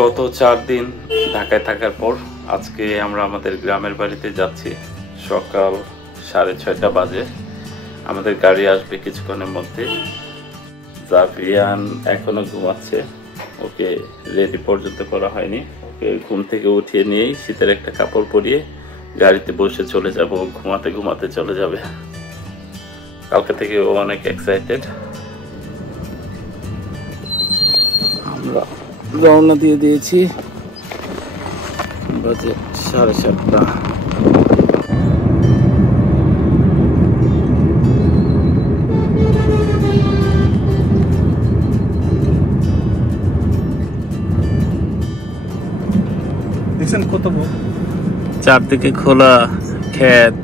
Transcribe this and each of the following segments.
গত 4 দিন ঢাকায় থাকার পর আজকে আমরা আমাদের গ্রামের বাড়িতে যাচ্ছি। সকাল 6:30 বাজে। আমাদের গাড়ি আসবে কিছুক্ষণের মধ্যে। জাভিয়ান এখনো ঘুমাচ্ছে, ওকে রেডি পর্যন্ত করা হয়নি। ওকে ঘুম থেকে উঠিয়ে নিয়েই শীতের একটা কাপড় পরিয়ে গাড়িতে বসে চলে যাব। ঘুমাতে ঘুমাতে চলে যাবে। কালকে থেকে ও অনেক এক্সাইটেড। আমরা রওনা দিয়ে দিয়েছি। বাজে 7:30। দেখছেন কত চারদিকে খোলা ক্ষেত,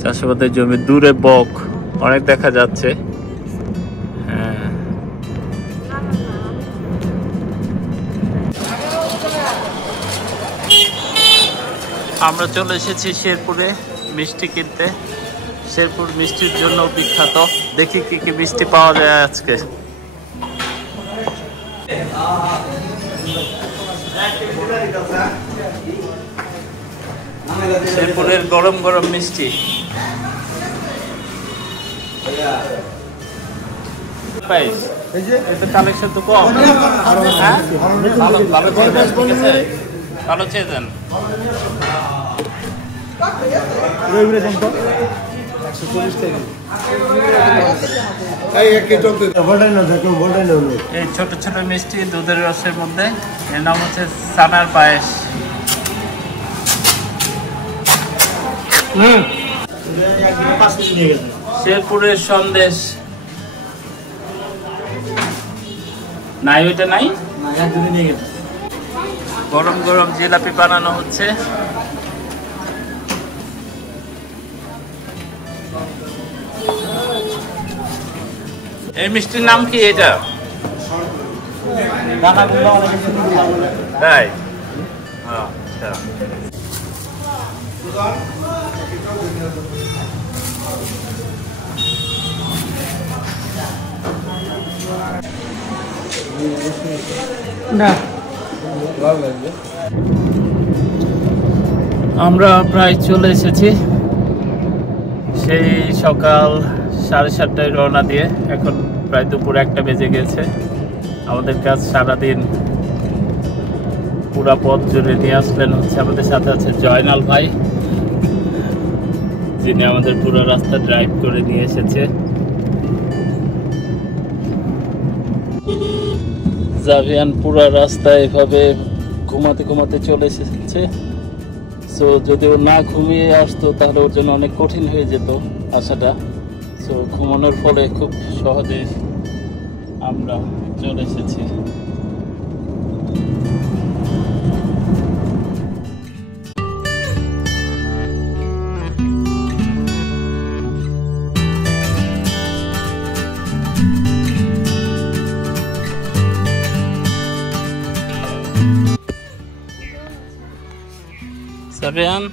চাষাবাদের জমি, দূরে বক অনেক দেখা যাচ্ছে। হ্যাঁ, আমরা চলে এসেছি শেরপুরে মিষ্টি কিনতে। শেরপুর মিষ্টির জন্য বিখ্যাত। দেখি কি কি মিষ্টি পাওয়া যায় আজকে। শেরপুরের গরম গরম মিষ্টি। কালেকশন তো কম। ভালো চেয়েছেন। এই ছোট ছোট মিষ্টি দুধের রসের মধ্যে, এর নাম হচ্ছে সানার পায়েস। শেরপুরের সন্দেশ নাই, ওইটা নাই। গরম গরম জিলাপি বানানো হচ্ছে। এই মিষ্টির নাম কি? এটা তাই? আচ্ছা, আমরা প্রায় চলে এসেছি। সেই সকাল 7:30টায় রওনা দিয়ে এখন প্রায় দুপুর 1টা বেজে গেছে। আমাদের কাজ সারাদিন পুরা পথ জুড়ে নিয়ে আসলেন হচ্ছে আমাদের সাথে আছে জয়নাল ভাই, যিনি আমাদের পুরো রাস্তা ড্রাইভ করে নিয়ে এসেছে। জাভিয়ান পুরা রাস্তায় এভাবে ঘুমাতে ঘুমাতে চলে এসেছে। সো যদি ও না ঘুমিয়ে আসতো তাহলে ওর জন্য অনেক কঠিন হয়ে যেত আসাটা। সো ঘুমানোর ফলে খুব সহজেই আমরা চলে এসেছি। Sabihan